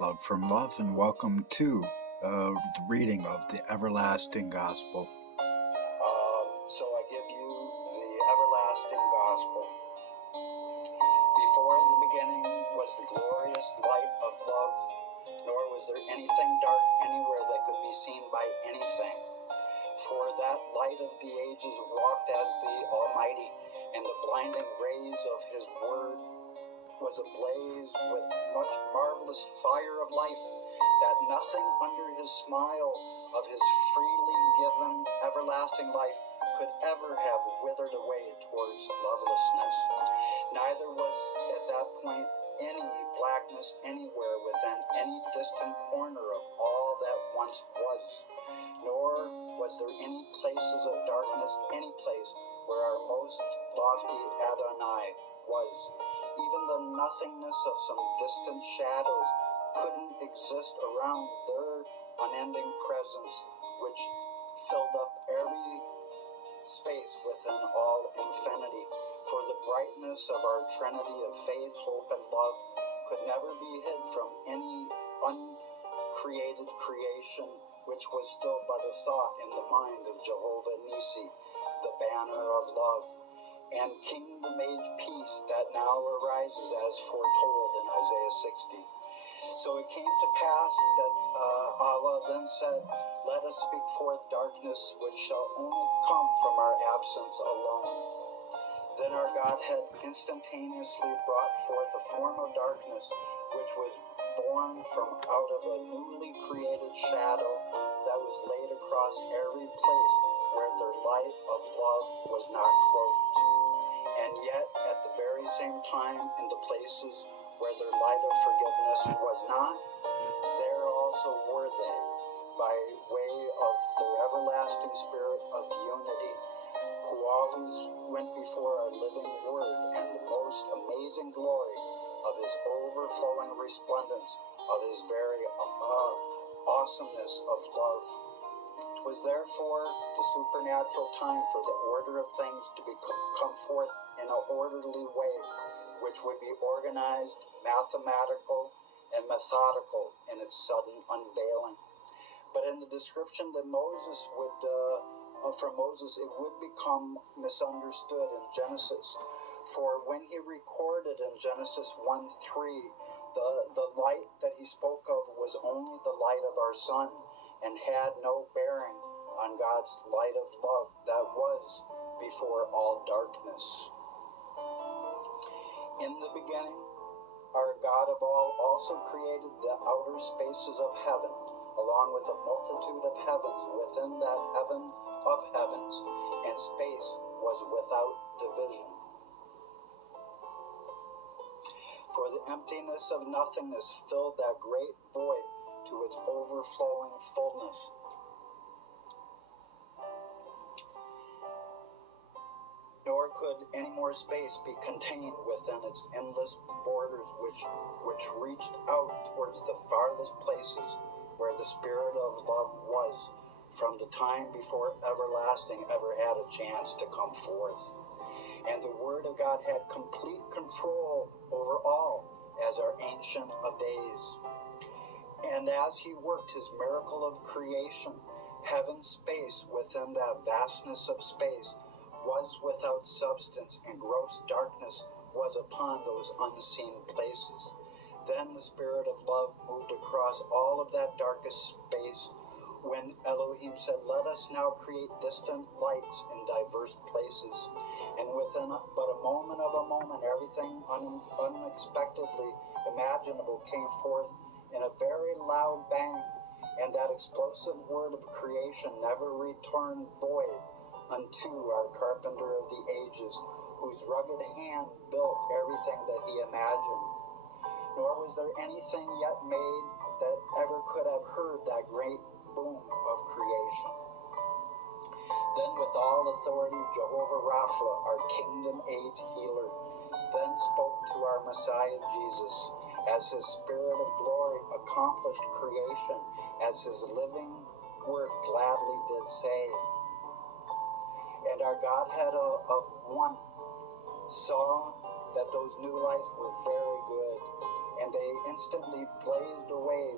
Love from love, and welcome to the reading of the Everlasting Gospel. So I give you the everlasting gospel. Before in the beginning was the glorious light of love, nor was there anything dark anywhere that could be seen by anything. For that light of the ages walked as the Almighty, and the blinding rays of his word was ablaze with much marvelous fire of life, that nothing under his smile of his freely given everlasting life could ever have withered away towards lovelessness. Neither was at that point any blackness anywhere within any distant corner of all that once was, nor was there any places of darkness, any place where our most lofty Adonai was. Even the nothingness of some distant shadows couldn't exist around their unending presence, which filled up every space within all infinity. For the brightness of our trinity of faith, hope, and love could never be hid from any uncreated creation, which was still but a thought in the mind of Jehovah Nissi, the banner of love, and kingdom age peace that now arises as foretold in Isaiah 60. So it came to pass that Allah then said, "Let us speak forth darkness, which shall only come from our absence alone." Then our Godhead instantaneously brought forth a form of darkness, which was born from out of a newly created shadow that was laid across every place where their light of love was not cloaked. And yet, at the very same time, in the places where their light of forgiveness was not, there also were they, by way of their everlasting spirit of unity, who always went before our living word and the most amazing glory of his overflowing resplendence, of his very awesomeness of love. It was therefore the supernatural time for the order of things to come forth in an orderly way, which would be organized, mathematical, and methodical in its sudden unveiling. But in the description that Moses would, from Moses, it would become misunderstood in Genesis. For when he recorded in Genesis 1:3, the light that he spoke of was only the light of our sun, and had no bearing on God's light of love that was before all darkness. In the beginning, our God of all also created the outer spaces of heaven, along with a multitude of heavens within that heaven of heavens, and space was without division. For the emptiness of nothingness filled that great void to its overflowing fullness. Nor could any more space be contained within its endless borders, which reached out towards the farthest places where the spirit of love was, from the time before everlasting ever had a chance to come forth. And the Word of God had complete control over all as our Ancient of Days. And as he worked his miracle of creation, heaven's space within that vastness of space was without substance, and gross darkness was upon those unseen places. Then the Spirit of love moved across all of that darkest space, when Elohim said, "Let us now create distant lights in diverse places." And within but a moment of a moment, everything unexpectedly imaginable came forth in a very loud bang, and that explosive word of creation never returned void unto our carpenter of the ages, whose rugged hand built everything that he imagined. Nor was there anything yet made that ever could have heard that great boom of creation. Then with all authority, Jehovah Rapha, our kingdom age healer, then spoke to our Messiah Jesus, as his Spirit of glory accomplished creation, as his living word gladly did say. And our Godhead of one saw that those new lights were very good, and they instantly blazed away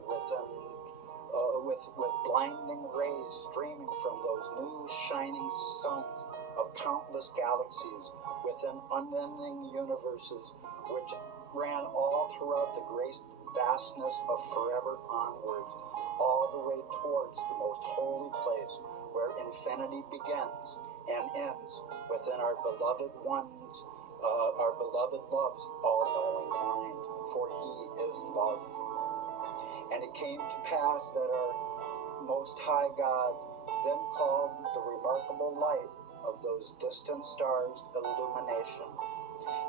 with blinding rays streaming from those new shining suns of countless galaxies within unending universes which ran all throughout the great vastness of forever onwards, all the way towards the most holy place where infinity begins and ends within our beloved ones, our beloved love's all-knowing mind, for he is love. And it came to pass that our Most High God then called the remarkable light of those distant stars illumination.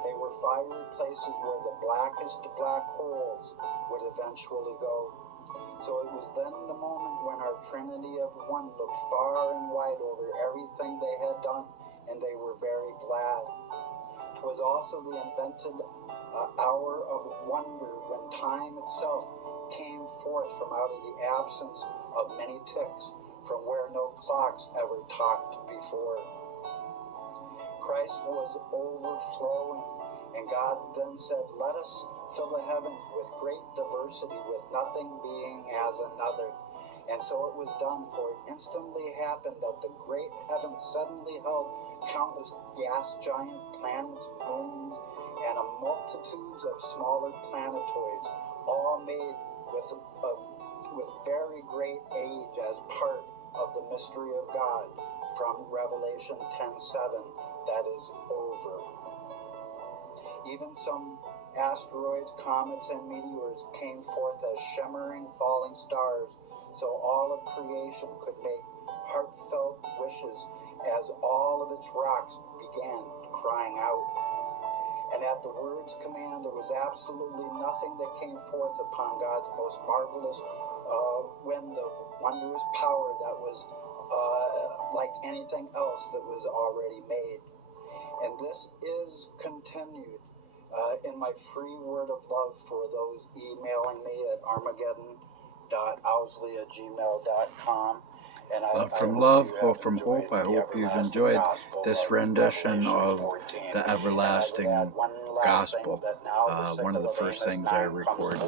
They were fiery places where the blackest black holes would eventually go. So it was then the moment when our Trinity of One looked far and wide over everything they had done, and they were very glad. 'Twas also the invented hour of wonder when time itself came forth from out of the absence of many ticks, from where no clocks ever talked before. Christ was overflowing, and God then said, "Let us fill the heavens with great diversity, with nothing being as another." And so it was done, for it instantly happened that the great heavens suddenly held countless gas giant planets, moons, and a multitudes of smaller planetoids, all made with very great age as part of the mystery of God, from Revelation 10:7, that is over. Even some asteroids, comets, and meteors came forth as shimmering falling stars, so all of creation could make heartfelt wishes as all of its rocks began crying out. And at the word's command, there was absolutely nothing that came forth upon God's most marvelous wind of wondrous power that was like anything else that was already made. And this is continued in my free word of love for those emailing me at armageddon.owsley@gmail.com. And Love from love, hope from hope. I hope you've enjoyed this rendition of the everlasting gospel. One of the first things I recorded.